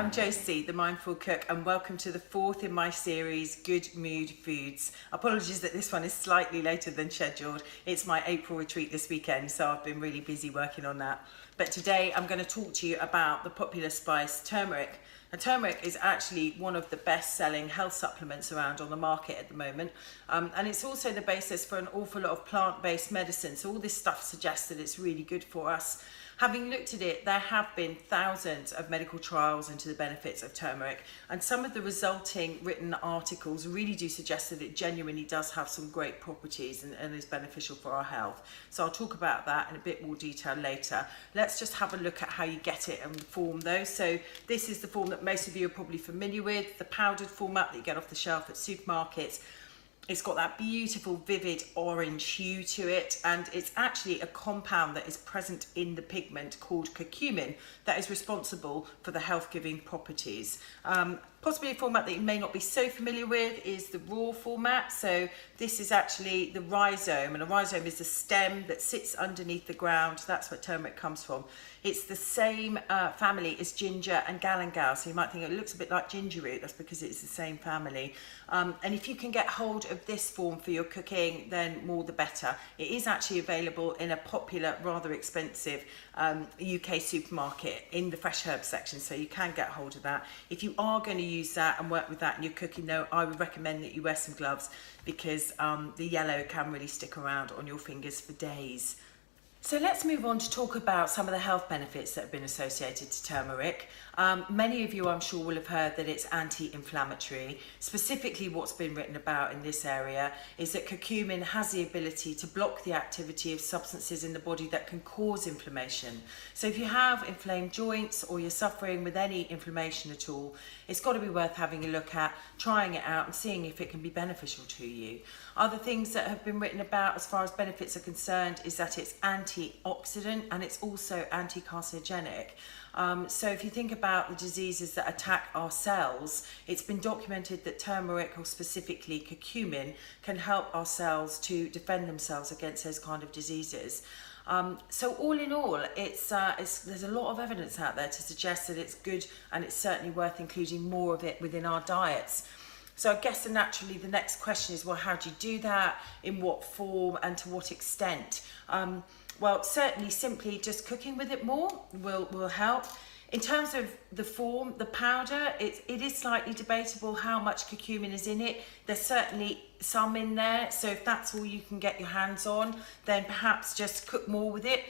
I'm Josie, the Mindful Cook, and welcome to the fourth in my series, Good Mood Foods. Apologies that this one is slightly later than scheduled. It's my April retreat this weekend, so I've been really busy working on that. But today I'm going to talk to you about the popular spice turmeric. Now, turmeric is actually one of the best-selling health supplements around on the market at the moment, and it's also the basis for an awful lot of plant-based medicine. So all this stuff suggests that it's really good for us. Having looked at it, there have been thousands of medical trials into the benefits of turmeric, and some of the resulting written articles really do suggest that it genuinely does have some great properties and is beneficial for our health. So I'll talk about that in a bit more detail later. Let's just have a look at how you get it and the form though. So this is the form that most of you are probably familiar with, the powdered format that you get off the shelf at supermarkets. It's got that beautiful vivid orange hue to it, and it's actually a compound that is present in the pigment called curcumin that is responsible for the health-giving properties. Possibly a format that you may not be so familiar with is the raw format. So this is actually the rhizome, and a rhizome is a stem that sits underneath the ground. That's where turmeric comes from. It's the same family as ginger and galangal, so you might think it looks a bit like ginger root. That's because it's the same family. And if you can get hold of this form for your cooking, then more the better. It is actually available in a popular, rather expensive UK supermarket in the fresh herb section, so you can get hold of that. If you are going to use that and work with that in your cooking though, I would recommend that you wear some gloves, because the yellow can really stick around on your fingers for days. So let's move on to talk about some of the health benefits that have been associated to turmeric. Many of you, I'm sure, will have heard that it's anti-inflammatory. Specifically, what's been written about in this area is that curcumin has the ability to block the activity of substances in the body that can cause inflammation. So if you have inflamed joints or you're suffering with any inflammation at all, it's got to be worth having a look at, trying it out and seeing if it can be beneficial to you. Other things that have been written about as far as benefits are concerned is that it's antioxidant and it's also anti-carcinogenic. So if you think about the diseases that attack our cells, it's been documented that turmeric, or specifically curcumin, can help our cells to defend themselves against those kind of diseases. So all in all, there's a lot of evidence out there to suggest that it's good, and it's certainly worth including more of it within our diets. So I guess naturally the next question is, well, how do you do that? In what form and to what extent? Well, certainly simply just cooking with it more will help. In terms of the form, the powder, it is slightly debatable how much curcumin is in it. There's certainly some in there, so if that's all you can get your hands on, then perhaps just cook more with it.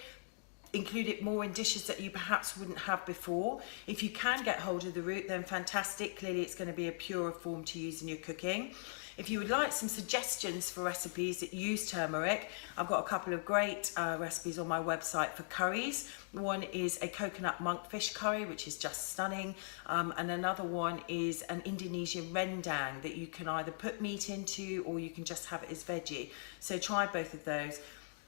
Include it more in dishes that you perhaps wouldn't have before. If you can get hold of the root, then fantastic. Clearly it's going to be a purer form to use in your cooking. If you would like some suggestions for recipes that use turmeric, I've got a couple of great recipes on my website for curries. One is a coconut monkfish curry, which is just stunning, and another one is an Indonesian rendang that you can either put meat into or you can just have it as veggie. So try both of those.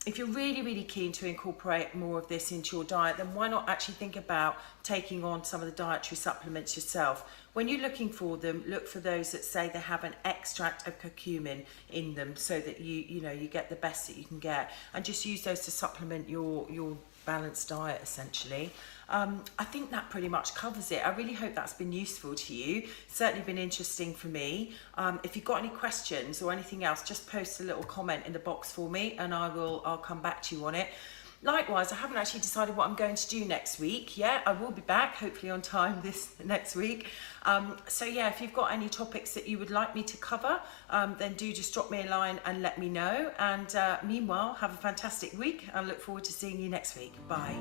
If you're really, really keen to incorporate more of this into your diet, then why not actually think about taking on some of the dietary supplements yourself? When you're looking for them, look for those that say they have an extract of curcumin in them, so that you get the best that you can get, and just use those to supplement your balanced diet essentially. I think that pretty much covers it. I really hope that's been useful to you. Certainly been interesting for me. If you've got any questions or anything else, just post a little comment in the box for me and I'll come back to you on it. Likewise, I haven't actually decided what I'm going to do next week yet. I will be back, hopefully on time this next week. So yeah, if you've got any topics that you would like me to cover, then do just drop me a line and let me know. And meanwhile, have a fantastic week. I look forward to seeing you next week. Bye.